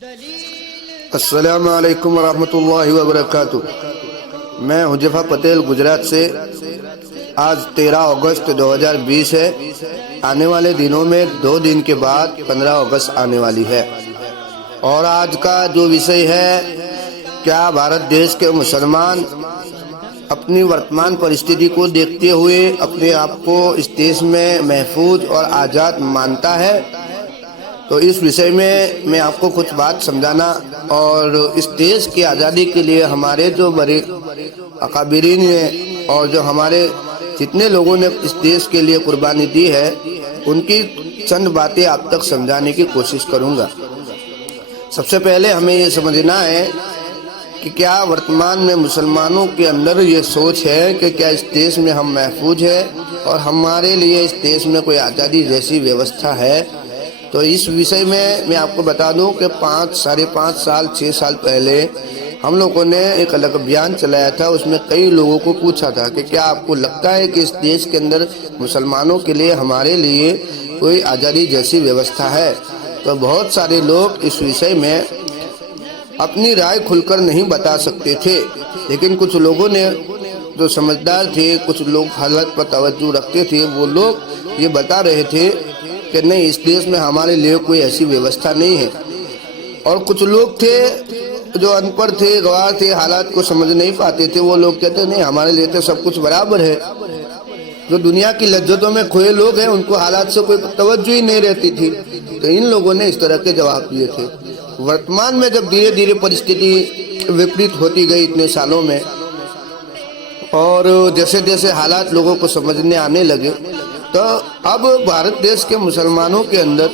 अस्सलामु अलैकुम वरहमतुल्लाहि वबरकातुह। मैं हुजैफा पटेल गुजरात से। आज 13 अगस्त 2020 है। आने वाले दिनों में 2 दिन के बाद 15 अगस्त आने वाली है और आज का जो विषय है, क्या भारत देश के मुसलमान अपनी वर्तमान परिस्थिति को देखते हुए अपने आप को इस देश में महफूज और आज़ाद मानता है। तो इस विषय में मैं आपको कुछ बात समझाना और इस देश की आज़ादी के लिए हमारे जो बड़े अकाबिरीन हैं और जो हमारे जितने लोगों ने इस देश के लिए कुर्बानी दी है, उनकी चंद बातें आप तक समझाने की कोशिश करूंगा। सबसे पहले हमें ये समझना है कि क्या वर्तमान में मुसलमानों के अंदर ये सोच है कि क्या इस देश में हम महफूज हैं और हमारे लिए इस देश में कोई आज़ादी जैसी व्यवस्था है। तो इस विषय में मैं आपको बता दूं कि 5-5.5 साल 6 साल पहले हम लोगों ने एक अलग अभियान चलाया था। उसमें कई लोगों को पूछा था कि क्या आपको लगता है कि इस देश के अंदर मुसलमानों के लिए हमारे लिए कोई आज़ादी जैसी व्यवस्था है। तो बहुत सारे लोग इस विषय में अपनी राय खुलकर नहीं बता सकते थे, लेकिन कुछ लोगों ने जो समझदार थे, कुछ लोग हालत पर तवज्जो रखते थे, वो लोग ये बता रहे थे कि नहीं, इस देश में हमारे लिए कोई ऐसी व्यवस्था नहीं है। और कुछ लोग थे जो अनपढ़ थे, गवार थे, हालात को समझ नहीं पाते थे, वो लोग कहते नहीं, हमारे लिए तो सब कुछ बराबर है। जो दुनिया की लज्जतों में खोए लोग हैं, उनको हालात से कोई तवज्जो ही नहीं रहती थी। तो इन लोगों ने इस तरह के जवाब दिए थे। वर्तमान में जब धीरे धीरे परिस्थिति विपरीत होती गई इतने सालों में, और जैसे जैसे हालात लोगों को समझने आने लगे, तो अब भारत देश के मुसलमानों के अंदर,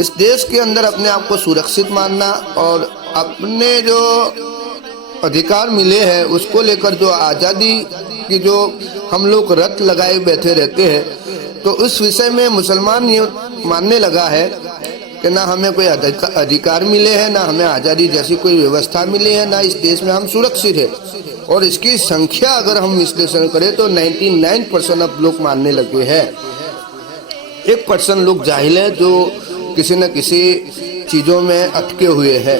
इस देश के अंदर अपने आप को सुरक्षित मानना और अपने जो अधिकार मिले हैं उसको लेकर जो आज़ादी की जो हम लोग रट लगाए बैठे रहते हैं, तो उस विषय में मुसलमान ये मानने लगा है कि ना हमें कोई अधिकार मिले हैं, ना हमें आज़ादी जैसी कोई व्यवस्था मिली है, ना इस देश में हम सुरक्षित है। और इसकी संख्या अगर हम विश्लेषण करें तो 99% अब लोग मानने लगे हैं। 1% लोग जाहिल है जो किसी न किसी चीज़ों में अटके हुए हैं,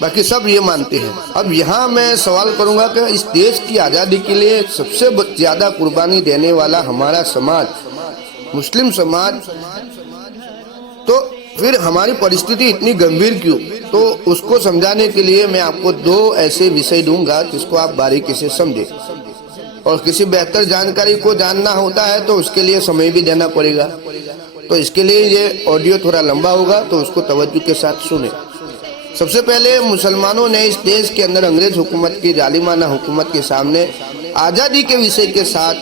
बाकी सब ये मानते हैं। अब यहाँ मैं सवाल करूँगा कि इस देश की आज़ादी के लिए सबसे ज़्यादा कुर्बानी देने वाला हमारा समाज, मुस्लिम समाज, तो फिर हमारी परिस्थिति इतनी गंभीर क्यों? तो उसको समझाने के लिए मैं आपको 2 ऐसे विषय दूंगा जिसको आप बारीकी से समझें। और किसी बेहतर जानकारी को जानना होता है तो उसके लिए समय भी देना पड़ेगा। तो इसके लिए ये ऑडियो थोड़ा लंबा होगा, तो उसको तवज्जो के साथ सुने। सबसे पहले मुसलमानों ने इस देश के अंदर अंग्रेज हुकूमत की जालिमाना हुकूमत के सामने आज़ादी के विषय के साथ,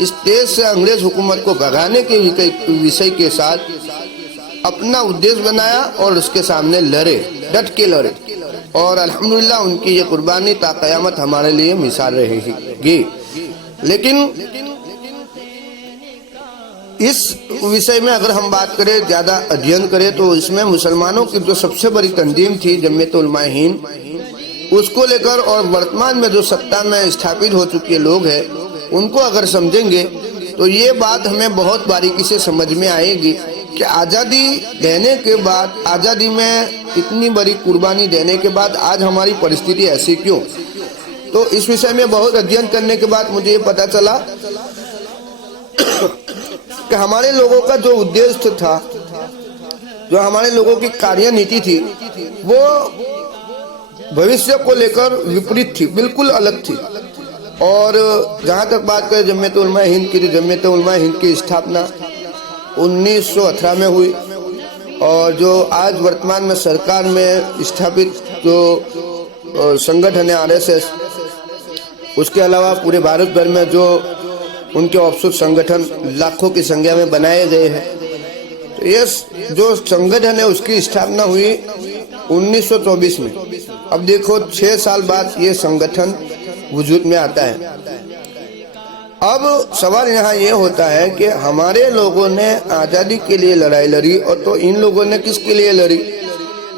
इस देश से अंग्रेज हुकूमत को भगाने के विषय के साथ अपना उद्देश्य बनाया और उसके सामने लड़े, डट के लड़े। और अल्हम्दुलिल्लाह उनकी ये कुर्बानी ता क़यामत हमारे लिए मिसाल रहेगी। लेकिन इस विषय में अगर हम बात करें, ज़्यादा अध्ययन करें, तो इसमें मुसलमानों की जो सबसे बड़ी तंजीम थी जमीयत उलमा हिंद, उसको लेकर और वर्तमान में जो सत्ता में स्थापित हो चुके लोग हैं उनको अगर समझेंगे तो ये बात हमें बहुत बारीकी से समझ में आएगी कि आज़ादी देने के बाद, आज़ादी में इतनी बड़ी कुर्बानी देने के बाद आज हमारी परिस्थिति ऐसी क्यों। तो इस विषय में बहुत अध्ययन करने के बाद मुझे ये पता चला कि हमारे लोगों का जो उद्देश्य था, जो हमारे लोगों की कार्यनीति थी, वो भविष्य को लेकर विपरीत थी, बिल्कुल अलग थी। और जहाँ तक बात करें जमीयत उलमा हिंद की, जमीयत उलमा हिंद की स्थापना 1918 में हुई और जो आज वर्तमान में सरकार में स्थापित जो संगठन है RSS, उसके अलावा पूरे भारत भर में जो उनके ऑफशूट संगठन लाखों की संख्या में बनाए गए हैं, तो ये जो संगठन है उसकी स्थापना हुई 1924 में। अब देखो 6 साल बाद ये संगठन वजूद में आता है। अब सवाल यहाँ ये होता है कि हमारे लोगों ने आज़ादी के लिए लड़ाई लड़ी, और तो इन लोगों ने किसके लिए लड़ी?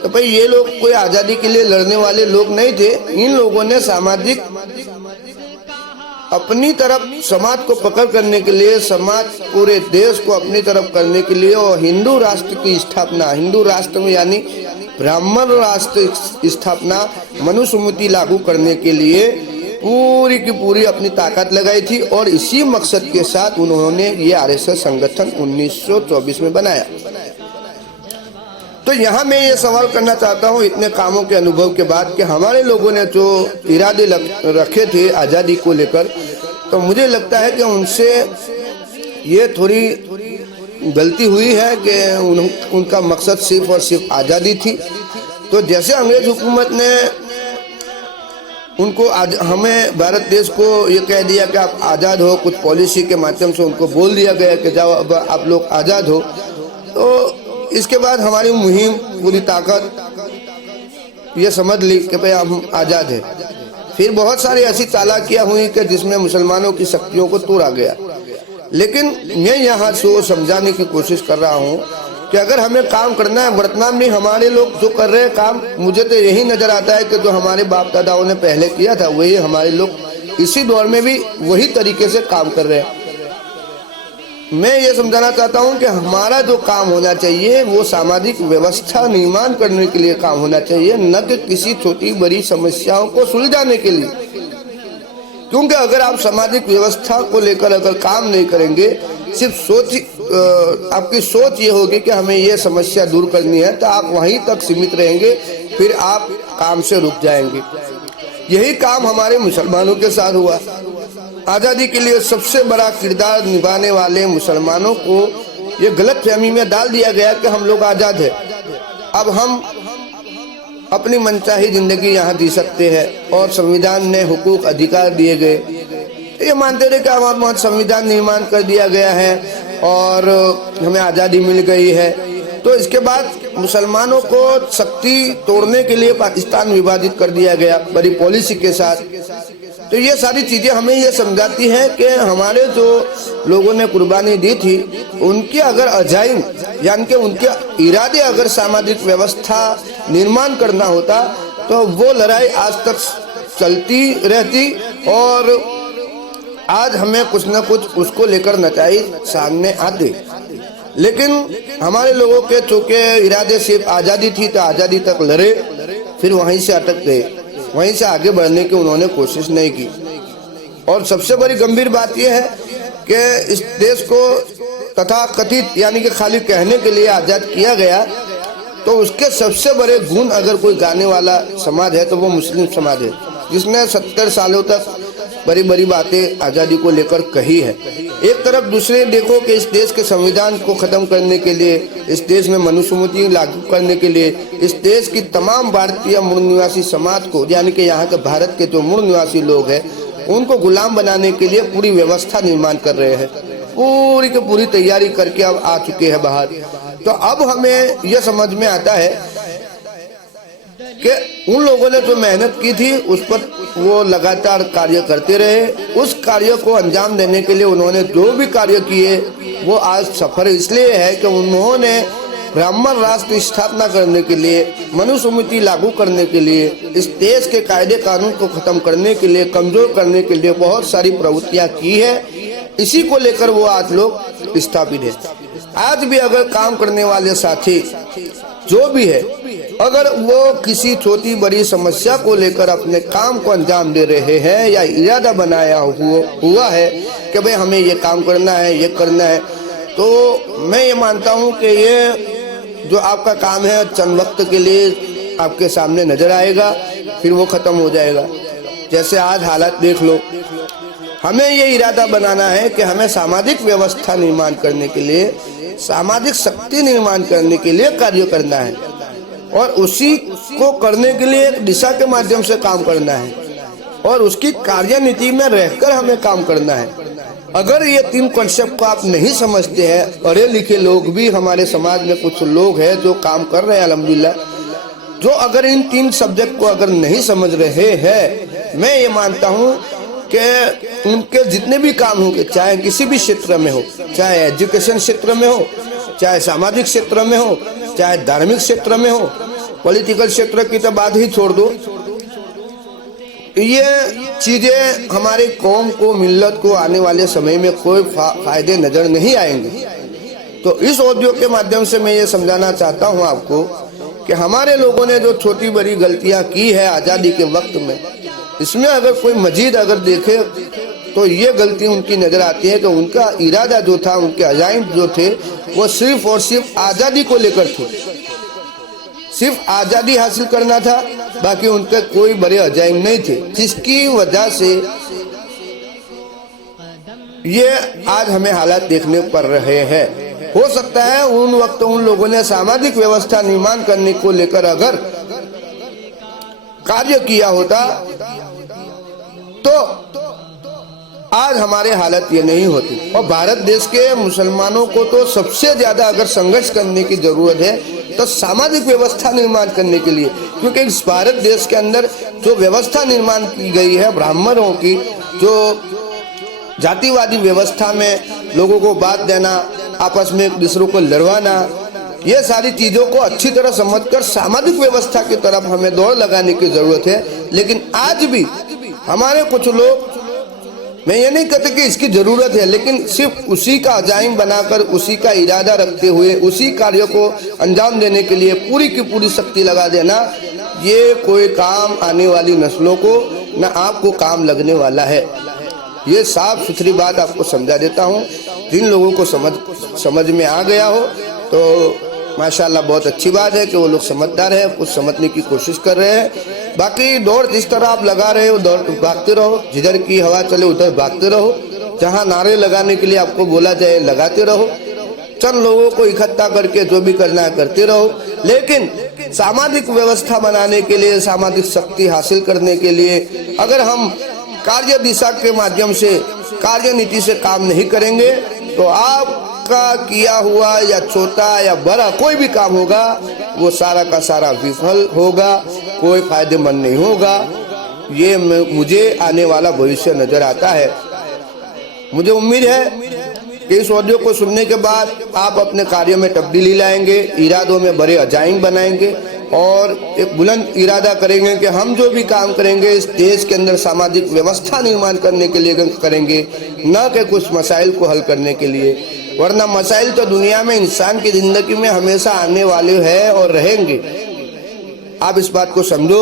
तो भाई ये लोग कोई आज़ादी के लिए लड़ने वाले लोग नहीं थे। इन लोगों ने सामाजिक अपनी तरफ समाज को पकड़ करने के लिए, समाज पूरे देश को अपनी तरफ करने के लिए और हिंदू राष्ट्र की स्थापना, हिंदू राष्ट्र में यानी ब्राह्मण राष्ट्र स्थापना मनुस्मृति लागू करने के लिए पूरी की पूरी अपनी ताकत लगाई थी और इसी मकसद के साथ उन्होंने ये आरएसएस संगठन 1924 में बनाया। तो यहाँ मैं ये सवाल करना चाहता हूँ इतने कामों के अनुभव के बाद कि हमारे लोगों ने जो इरादे रखे थे आज़ादी को लेकर, तो मुझे लगता है कि उनसे ये थोड़ी गलती हुई है कि उनका मकसद सिर्फ और सिर्फ आज़ादी थी। तो जैसे अंग्रेज हुकूमत ने उनको हमें भारत देश को ये कह दिया कि आप आज़ाद हो, कुछ पॉलिसी के माध्यम से उनको बोल दिया गया कि जाओ अब आप लोग आज़ाद हो, तो इसके बाद हमारी मुहिम पूरी ताकत ये समझ ली कि भाई हम आज़ाद हैं। फिर बहुत सारी ऐसी चालाकियाँ हुई कि जिसमें मुसलमानों की शक्तियों को तोड़ा गया। लेकिन मैं यहाँ से समझाने की कोशिश कर रहा हूँ कि अगर हमें काम करना है, वर्तमान में हमारे लोग जो कर रहे हैं काम, मुझे तो यही नजर आता है कि जो हमारे बाप दादाओं ने पहले किया था वही हमारे लोग इसी दौर में भी वही तरीके से काम कर रहे हैं। मैं ये समझाना चाहता हूँ कि हमारा जो काम होना चाहिए वो सामाजिक व्यवस्था निर्माण करने के लिए काम होना चाहिए, न कि किसी छोटी बड़ी समस्याओं को सुलझाने के लिए। क्योंकि अगर आप सामाजिक व्यवस्था को लेकर अगर काम नहीं करेंगे, सिर्फ आपकी सोच ये होगी कि हमें ये समस्या दूर करनी है, तो आप वहीं तक सीमित रहेंगे, फिर आप काम से रुक जाएंगे। यही काम हमारे मुसलमानों के साथ हुआ। आज़ादी के लिए सबसे बड़ा किरदार निभाने वाले मुसलमानों को ये गलतफहमी में डाल दिया गया कि हम लोग आज़ाद हैं, अब हम अपनी मनचाही जिंदगी यहाँ जी सकते हैं और संविधान ने हुकूक अधिकार दिए गए। ये मानते थे कि हमारा संविधान निर्माण कर दिया गया है और हमें आज़ादी मिल गई है। तो इसके बाद मुसलमानों को शक्ति तोड़ने के लिए पाकिस्तान विभाजित कर दिया गया बड़ी पॉलिसी के साथ। तो ये सारी चीज़ें हमें ये समझाती हैं कि हमारे जो लोगों ने कुर्बानी दी थी उनके अगर अजाइम यानी कि उनके इरादे अगर सामाजिक व्यवस्था निर्माण करना होता तो वो लड़ाई आज तक चलती रहती और आज हमें कुछ न कुछ उसको लेकर नतीजे सामने आते। लेकिन हमारे लोगों के चूंकि इरादे सिर्फ आज़ादी थी तो आज़ादी तक लड़े, फिर वहीं से अटक गए, वहीं से आगे बढ़ने की उन्होंने कोशिश नहीं की। और सबसे बड़ी गंभीर बात यह है कि इस देश को तथा कथित यानी कि खाली कहने के लिए आज़ाद किया गया, तो उसके सबसे बड़े गुण अगर कोई गाने वाला समाज है तो वो मुस्लिम समाज है, जिसने 70 सालों तक बड़ी बड़ी बातें आज़ादी को लेकर कही है। एक तरफ दूसरे देखो कि इस देश के संविधान को ख़त्म करने के लिए, इस देश में मनुस्मृति लागू करने के लिए, इस देश की तमाम भारतीय मूल निवासी समाज को यानी कि यहाँ के भारत के जो मूल निवासी लोग हैं उनको गुलाम बनाने के लिए पूरी व्यवस्था निर्माण कर रहे हैं, पूरी की पूरी तैयारी करके अब आ चुके हैं बाहर। तो अब हमें यह समझ में आता है कि उन लोगों ने जो मेहनत की थी उस पर वो लगातार कार्य करते रहे। उस कार्य को अंजाम देने के लिए उन्होंने जो भी कार्य किए वो आज सफल इसलिए है कि उन्होंने ब्राह्मण राष्ट्र स्थापना करने के लिए, मनुस्मृति लागू करने के लिए, इस देश के कायदे कानून को खत्म करने के लिए, कमजोर करने के लिए बहुत सारी प्रवृत्तियां की है। इसी को लेकर वो आज लोग स्थापित है। आज भी अगर काम करने वाले साथी जो भी है, अगर वो किसी छोटी बड़ी समस्या को लेकर अपने काम को अंजाम दे रहे हैं या इरादा बनाया हुआ है कि भाई हमें ये काम करना है, ये करना है, तो मैं ये मानता हूँ कि ये जो आपका काम है चंद वक्त के लिए आपके सामने नजर आएगा, फिर वो खत्म हो जाएगा। जैसे आज हालत देख लो, हमें ये इरादा बनाना है कि हमें सामाजिक व्यवस्था निर्माण करने के लिए, सामाजिक शक्ति निर्माण करने के लिए कार्य करना है और उसी को करने के लिए एक दिशा के माध्यम से काम करना है और उसकी कार्यनीति में रहकर हमें काम करना है। अगर ये 3 कॉन्सेप्ट को आप नहीं समझते हैं, पढ़े लिखे लोग भी हमारे समाज में कुछ लोग हैं जो काम कर रहे हैं अल्हम्दुलिल्लाह, जो अगर इन 3 सब्जेक्ट को अगर नहीं समझ रहे हैं, मैं ये मानता हूँ कि उनके जितने भी काम होंगे, चाहे किसी भी क्षेत्र में हो, चाहे एजुकेशन क्षेत्र में हो, चाहे सामाजिक क्षेत्र में हो, चाहे धार्मिक क्षेत्र में हो, पॉलिटिकल क्षेत्र की तो बात ही छोड़ दो, ये चीजें हमारी कौम को, मिल्लत को आने वाले समय में कोई फायदे नजर नहीं आएंगे। तो इस ऑडियो के माध्यम से मैं ये समझाना चाहता हूँ आपको कि हमारे लोगों ने जो छोटी बड़ी गलतियां की है आज़ादी के वक्त में, इसमें अगर कोई मजीद अगर देखे तो ये गलती उनकी नजर आती है कि उनका इरादा जो था, उनके अजाइम जो थे, वो सिर्फ और सिर्फ आज़ादी को लेकर थे, सिर्फ आज़ादी हासिल करना था, बाकी उनके कोई बड़े अजाइम नहीं थे, जिसकी वजह से ये आज हमें हालात देखने पड़ रहे हैं। हो सकता है उन वक्त उन लोगों ने सामाजिक व्यवस्था निर्माण करने को लेकर अगर कार्य किया होता तो आज हमारे हालत ये नहीं होती। और भारत देश के मुसलमानों को तो सबसे ज्यादा अगर संघर्ष करने की जरूरत है तो सामाजिक व्यवस्था निर्माण करने के लिए, क्योंकि इस भारत देश के अंदर जो व्यवस्था निर्माण की गई है ब्राह्मणों की, जो जातिवादी व्यवस्था में लोगों को बात देना, आपस में एक दूसरों को लड़वाना, ये सारी चीजों को अच्छी तरह समझकर सामाजिक व्यवस्था की तरफ हमें दौड़ लगाने की जरूरत है। लेकिन आज भी हमारे कुछ लोग, मैं ये नहीं कहते कि इसकी जरूरत है, लेकिन सिर्फ उसी का अजाइम बनाकर, उसी का इरादा रखते हुए, उसी कार्य को अंजाम देने के लिए पूरी की पूरी शक्ति लगा देना, ये कोई काम आने वाली नस्लों को न आपको काम लगने वाला है। ये साफ सुथरी बात आपको समझा देता हूँ। जिन लोगों को समझ में आ गया हो तो माशाल्लाह बहुत अच्छी बात है कि वो लोग समझदार हैं, कुछ समझने की कोशिश कर रहे हैं। बाकी दौड़ जिस तरह आप लगा रहे हो, दौड़ भागते रहो, जिधर की हवा चले उधर भागते रहो, जहाँ नारे लगाने के लिए आपको बोला जाए लगाते रहो, चंद लोगों को इकट्ठा करके जो भी करना है करते रहो। लेकिन सामाजिक व्यवस्था बनाने के लिए, सामाजिक शक्ति हासिल करने के लिए अगर हम कार्य दिशा के माध्यम से, कार्य नीति से काम नहीं करेंगे तो आपका किया हुआ या छोटा या बड़ा कोई भी काम होगा वो सारा का सारा विफल होगा, कोई फायदेमंद नहीं होगा। ये मुझे आने वाला भविष्य नजर आता है। मुझे उम्मीद है कि इस ऑडियो को सुनने के बाद आप अपने कार्य में तब्दीली लाएंगे, इरादों में बड़े अजाइम बनाएंगे और एक बुलंद इरादा करेंगे कि हम जो भी काम करेंगे इस देश के अंदर सामाजिक व्यवस्था निर्माण करने के लिए करेंगे, न कि कुछ मसाइल को हल करने के लिए। वरना मसाइल तो दुनिया में इंसान की जिंदगी में हमेशा आने वाले हैं और रहेंगे। आप इस बात को समझो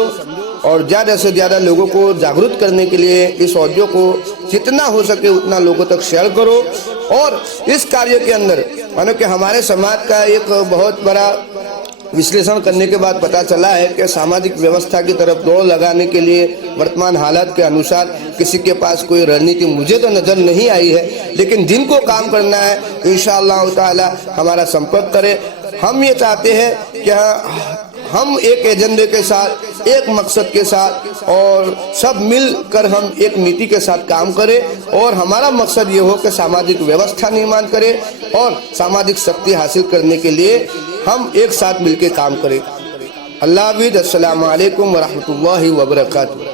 और ज़्यादा से ज़्यादा लोगों को जागरूक करने के लिए इस ऑडियो को जितना हो सके उतना लोगों तक शेयर करो। और इस कार्य के अंदर मानो कि हमारे समाज का एक बहुत बड़ा विश्लेषण करने के बाद पता चला है कि सामाजिक व्यवस्था की तरफ दौड़ लगाने के लिए वर्तमान हालात के अनुसार किसी के पास कोई रणनीति मुझे तो नज़र नहीं आई है। लेकिन जिनको काम करना है इंशाअल्लाह ताला हमारा संपर्क करें। हम ये चाहते हैं कि हम एक एजेंडे के साथ, एक मकसद के साथ और सब मिलकर हम एक नीति के साथ काम करें और हमारा मकसद ये हो कि सामाजिक व्यवस्था निर्माण करें और सामाजिक शक्ति हासिल करने के लिए हम एक साथ मिलकर काम करें। अल्लाह हाफ़िज़। अस्सलामु अलैकुम व रहमतुल्लाहि व बरकातुहू।